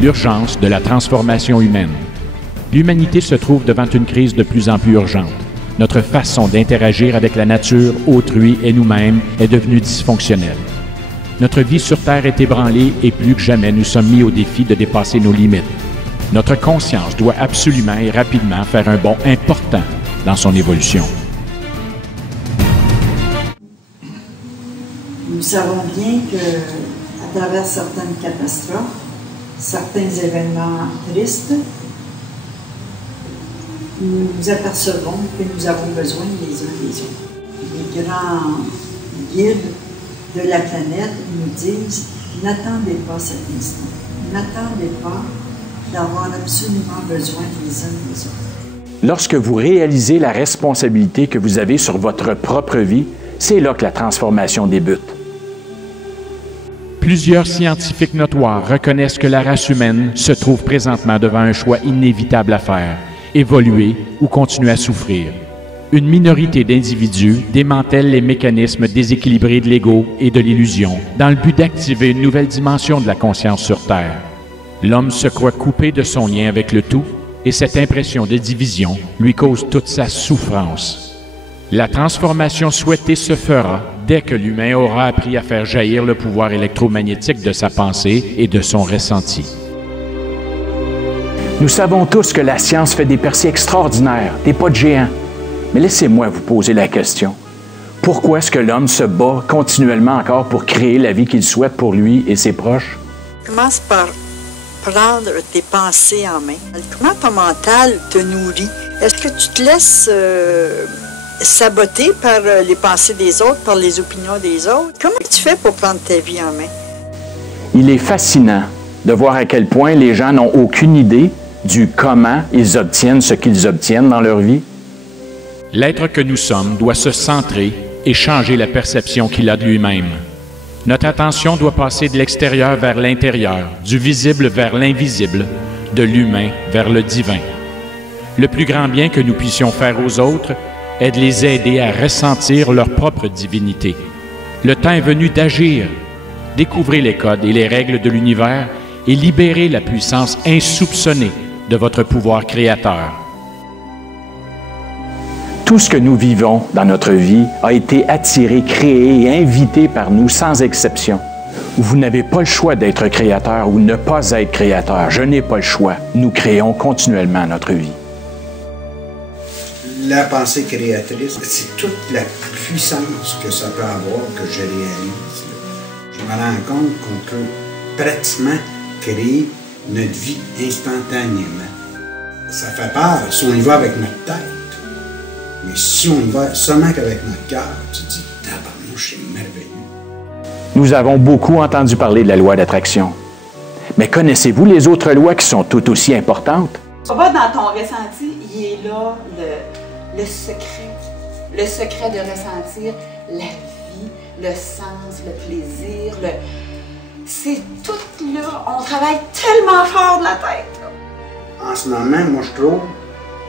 l'urgence de la transformation humaine. L'humanité se trouve devant une crise de plus en plus urgente. Notre façon d'interagir avec la nature, autrui et nous-mêmes est devenue dysfonctionnelle. Notre vie sur Terre est ébranlée et plus que jamais nous sommes mis au défi de dépasser nos limites. Notre conscience doit absolument et rapidement faire un bond important dans son évolution. Nous savons bien qu'à travers certaines catastrophes, certains événements tristes, nous apercevons que nous avons besoin les uns des autres. Les grands guides de la planète nous disent « N'attendez pas cet instant, n'attendez pas d'avoir absolument besoin les uns des autres. » Lorsque vous réalisez la responsabilité que vous avez sur votre propre vie, c'est là que la transformation débute. Plusieurs scientifiques notoires reconnaissent que la race humaine se trouve présentement devant un choix inévitable à faire, évoluer ou continuer à souffrir. Une minorité d'individus démantèle les mécanismes déséquilibrés de l'ego et de l'illusion dans le but d'activer une nouvelle dimension de la conscience sur Terre. L'homme se croit coupé de son lien avec le tout et cette impression de division lui cause toute sa souffrance. La transformation souhaitée se fera dès que l'humain aura appris à faire jaillir le pouvoir électromagnétique de sa pensée et de son ressenti. Nous savons tous que la science fait des percées extraordinaires, des pas de géant. Mais laissez-moi vous poser la question. Pourquoi est-ce que l'homme se bat continuellement encore pour créer la vie qu'il souhaite pour lui et ses proches? Commence par prendre tes pensées en main. Comment ton mental te nourrit? Est-ce que tu te laisses saboter par les pensées des autres, par les opinions des autres? Comment tu fais pour prendre ta vie en main? Il est fascinant de voir à quel point les gens n'ont aucune idée du comment ils obtiennent ce qu'ils obtiennent dans leur vie. L'être que nous sommes doit se centrer et changer la perception qu'il a de lui-même. Notre attention doit passer de l'extérieur vers l'intérieur, du visible vers l'invisible, de l'humain vers le divin. Le plus grand bien que nous puissions faire aux autres est de les aider à ressentir leur propre divinité. Le temps est venu d'agir. Découvrez les codes et les règles de l'univers et libérez la puissance insoupçonnée de votre pouvoir créateur. Tout ce que nous vivons dans notre vie a été attiré, créé et invité par nous sans exception. Vous n'avez pas le choix d'être créateur ou ne pas être créateur. Je n'ai pas le choix. Nous créons continuellement notre vie. La pensée créatrice, c'est toute la puissance que ça peut avoir que je réalise. Je me rends compte qu'on peut pratiquement créer notre vie instantanément. Ça fait peur si on y va avec notre tête. Mais si on y va seulement qu'avec notre cœur, tu te dis, tabarnouche, c'est merveilleux. Nous avons beaucoup entendu parler de la loi d'attraction. Mais connaissez-vous les autres lois qui sont tout aussi importantes? On va dans ton ressenti, il est là le secret. Le secret de ressentir la vie, le sens, le plaisir, c'est tout là. On travaille tellement fort de la tête. Là. En ce moment, moi, je trouve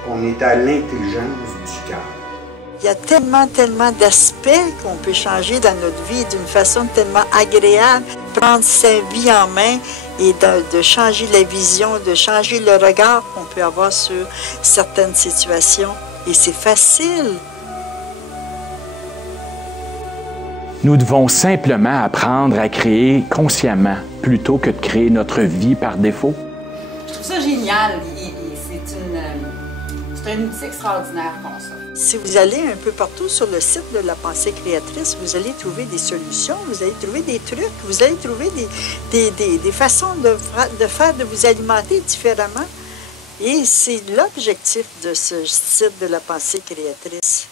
qu'on est à l'intelligence du cœur. Il y a tellement d'aspects qu'on peut changer dans notre vie d'une façon tellement agréable. Prendre sa vie en main et de changer la vision, de changer le regard qu'on peut avoir sur certaines situations. Et c'est facile. Nous devons simplement apprendre à créer consciemment plutôt que de créer notre vie par défaut. Je trouve ça génial. C'est un outil extraordinaire qu'on a. Si vous allez un peu partout sur le site de la pensée créatrice, vous allez trouver des solutions, vous allez trouver des trucs, vous allez trouver des façons de vous alimenter différemment. Et c'est l'objectif de ce site de la pensée créatrice.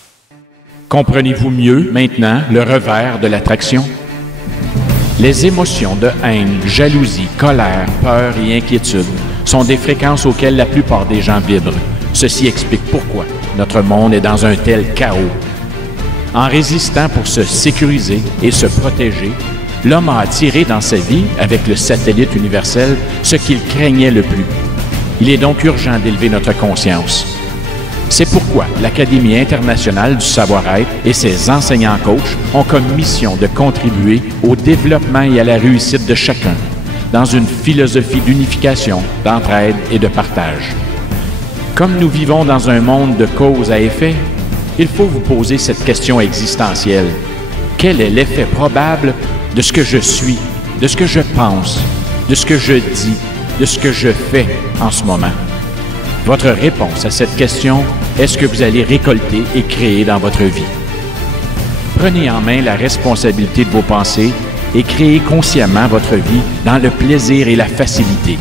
Comprenez-vous mieux maintenant le revers de l'attraction? Les émotions de haine, jalousie, colère, peur et inquiétude sont des fréquences auxquelles la plupart des gens vibrent. Ceci explique pourquoi notre monde est dans un tel chaos. En résistant pour se sécuriser et se protéger, l'homme a attiré dans sa vie, avec le satellite universel, ce qu'il craignait le plus. Il est donc urgent d'élever notre conscience. C'est pourquoi l'Académie internationale du savoir-être et ses enseignants-coachs ont comme mission de contribuer au développement et à la réussite de chacun, dans une philosophie d'unification, d'entraide et de partage. Comme nous vivons dans un monde de cause à effet, il faut vous poser cette question existentielle. Quel est l'effet probable de ce que je suis, de ce que je pense, de ce que je dis, de ce que je fais en ce moment? Votre réponse à cette question est ce que vous allez récolter et créer dans votre vie. Prenez en main la responsabilité de vos pensées et créez consciemment votre vie dans le plaisir et la facilité.